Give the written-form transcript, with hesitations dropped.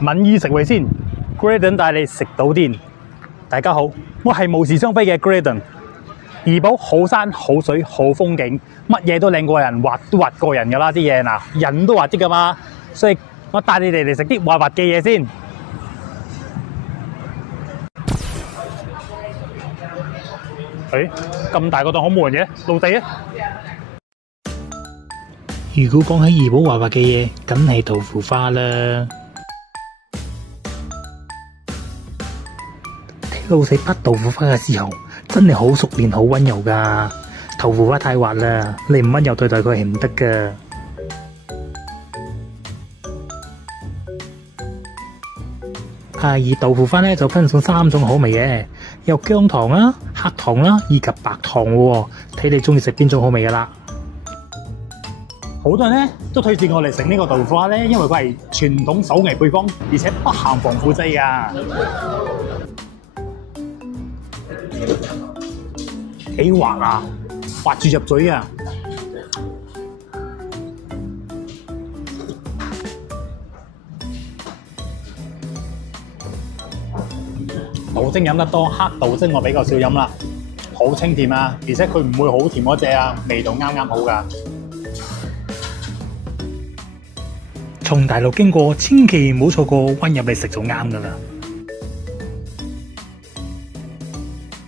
民以食為先 ，Graydon 帶你食到癲。大家好，我係無事雙飛嘅 Graydon。怡保好山好水好風景，乜嘢都靚過人，滑都滑過人㗎啦啲嘢嗱，人都滑啲㗎嘛，所以我帶你哋嚟食啲滑滑嘅嘢先。咁大個檔好冇人嘅，老地啊！如果講起怡保滑滑嘅嘢，梗係豆腐花啦。睇老細剝豆腐花嘅時候，真係好熟練、好溫柔噶。豆腐花太滑啦，你唔溫柔對待佢係唔得噶。而豆腐花咧就分送3種口味嘅，有薑糖啦、黑糖啦以及白糖喎，睇你中意食邊種口味噶啦。好多人咧都推薦我嚟食呢個豆腐花咧，因為佢係傳統手藝配方，而且不含防腐劑噶。幾滑啊，滑住入嘴啊！豆精飲得多，黑豆精我比較少飲啦，好清甜啊，而且佢唔會好甜嗰隻啊，味道啱啱好噶。從大陸經過，千祈唔好錯過，溫入嚟食就啱噶啦。